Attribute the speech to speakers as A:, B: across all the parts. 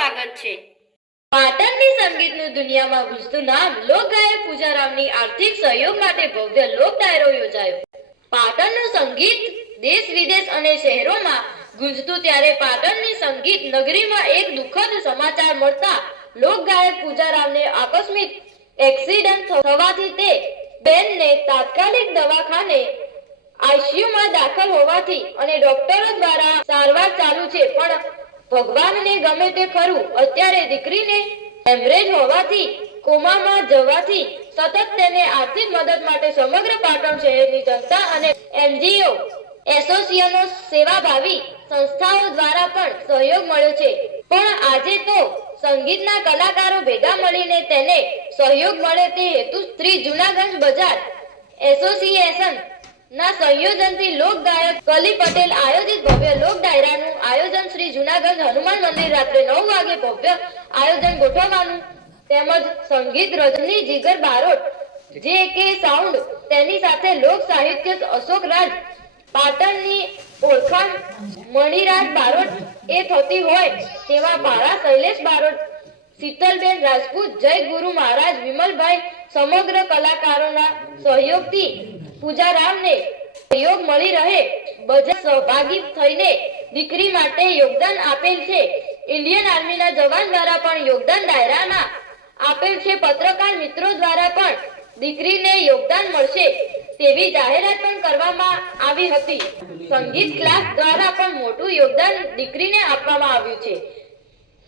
A: સ્વાગત છે. પાટણની સંગીતનું દુનિયામાં ગુજતું નામ લોકગાયક પૂજારામની આર્થિક સહયોગ માટે ભવ્ય લોક ડાયરો યોજાયો. પાટણનું સંગીત દેશ, વિદેશ અને શહેરોમાં ગુંજતું ત્યારે પાટણની સંગીત નગરીમાં એક દુઃખદ સમાચાર મળતા લોકગાયક પૂજારામને આકસ્મિક એક્સિડન્ટ થવાથી તે બેનને તાત્કાલિક દવાખાને આઈસીયુમાં દાખલ હોવાથી અને ડોક્ટરો દ્વારા સારવાર ચાલુ છે. પણ ભગવાનને ગમે તે ખરું, અત્યારે દીકરીને હેમરેજ હોવાથી, કોમામાં જવાથી સતત તેને આર્થિક મદદ માટે સમગ્ર પાટણ શહેરની જનતા અને એનજીઓ એસોસિએશનો સેવાભાવી સંસ્થાઓ દ્વારા પણ સહયોગ મળ્યો છે. પણ આજે તો સંગીતના કલાકારો ભેગા મળીને તેને સહયોગ મળે તે હેતુ શ્રી જુનાગંજ બજાર એસોસિએશન ના સંયોજનથી લોક ગાયક કલી પટેલ આયોજિત ભવ્ય લોક ડાયરાનું આયોજન શ્રી જુનાગઢ હનુમાન મંદિર રાત્રે નવ વાગે ભવ્ય આયોજન ગોઠવવાનું તેમજ સંગીત રજની જીગર બારોટ, જે કે સાઉન્ડ તેની સાથે લોક સાહિત્ય અશોક રાજ, પાટણની ઓળખાણ મણિરાજ બારોટ એ થતી હોય તેવા ભાડા શૈલેષ બારોટ, શીતલબેન રાજપૂત, જય ગુરુ મહારાજ વિમલભાઈ, સમગ્ર કલાકારોના સહયોગથી પૂજારામને સહયોગ મળી રહે. બધા સહભાગી થઈને દીકરી માટે યોગદાન આપેલ છે. ઇન્ડિયન આર્મીના જવાન દ્વારા પણ યોગદાન દાયરામાં આપેલ છે. પત્રકાર મિત્રો દ્વારા પણ દીકરીને યોગદાન મળશે તેવી જાહેરાત પણ કરવામાં આવી હતી. સંગીત ક્લાસ દ્વારા પણ મોટું યોગદાન દીકરીને આપવામાં આવ્યું છે.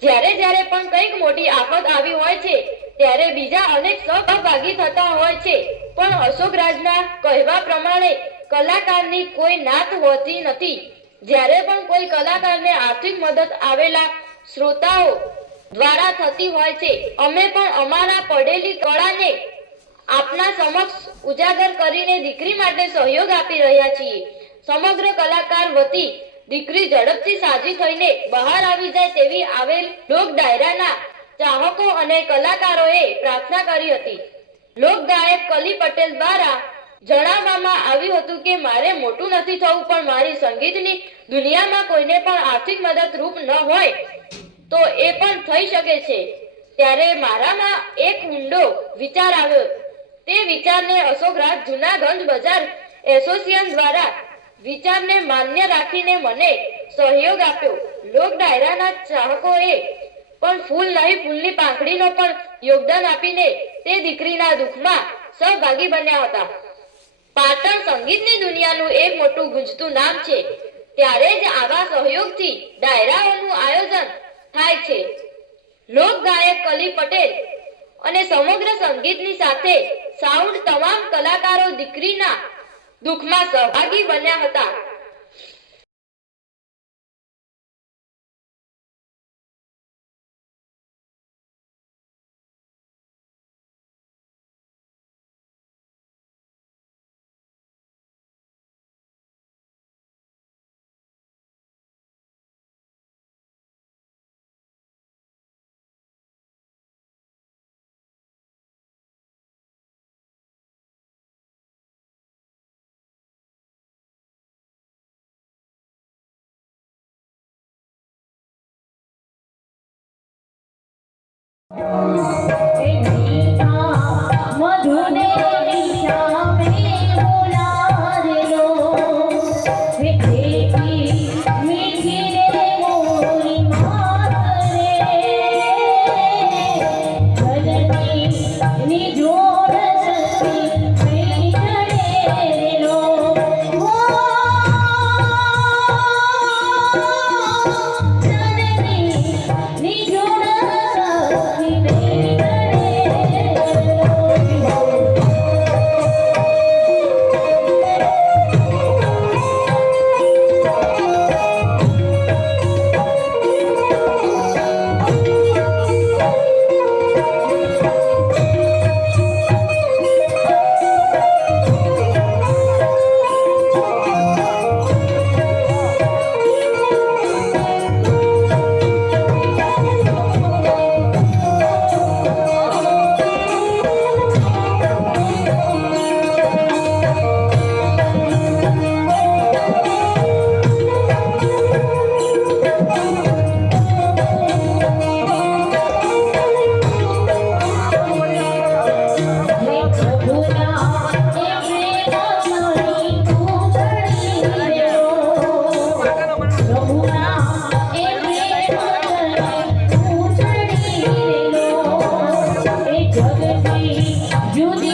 A: જ્યારે જ્યારે પણ કંઈક મોટી આફત આવી હોય છે, ત્યારે બીજા અનેક સહભાગી થતા હોય છે. પણ અશોક રાજના કહેવા પ્રમાણે કલાકારની કોઈ નાત હોતી નથી. જ્યારે પણ કોઈ કલાકારને આર્થિક મદદ આવેલા શ્રોતાઓ દ્વારા થતી હોય છે, અમે પણ અમારા પડેલી કળાને આપના સમક્ષ ઉજાગર કરીને દીકરી માટે સહયોગ આપી રહ્યા છીએ. સમગ્ર કલાકાર વતી દીકરી ઝડપથી સાજી થઈને બહાર આવી જાય તેવી આવેલ લોક ડાયરાના ચાહકો અને કલાકારોએ પ્રાર્થના કરી હતી. લોક ગાયક કલી પટેલ દ્વારા જણાવવામાં આવ્યું હતું કે મારે મોટું નથી થવું, પણ મારી સંગીતની દુનિયામાં કોઈને પણ આર્થિક મદદરૂપ ન હોય તો એ પણ થઈ શકે છે. ત્યારે મારામાં એક ઊંડો વિચાર આવ્યો. તે વિચારને અશોક રાજ જૂનાગંજ બજાર એસોસિએશન દ્વારા વિચારને માન્ય રાખીને મને સહયોગ આપ્યો. લોક ડાયરાના ચાહકોએ પણ ફૂલ નહીં, ફૂલની પાંખડીનો પણ યોગદાન આપીને તે દીકરીના દુઃખમાં સહભાગી બન્યા હતા. પાટણ સંગીતની દુનિયાનું એક મોટું ગુંજતું નામ છે. ત્યારે જ આવા સહયોગથી ડાયરાઓનું આયોજન થાય છે. લોક ગાયક કલી પટેલ અને સમગ્ર સંગીતની સાથે સાઉન્ડ તમામ કલાકારો દીકરીના દુઃખમાં સહભાગી બન્યા હતા.
B: মধুরে নিশা
C: যদি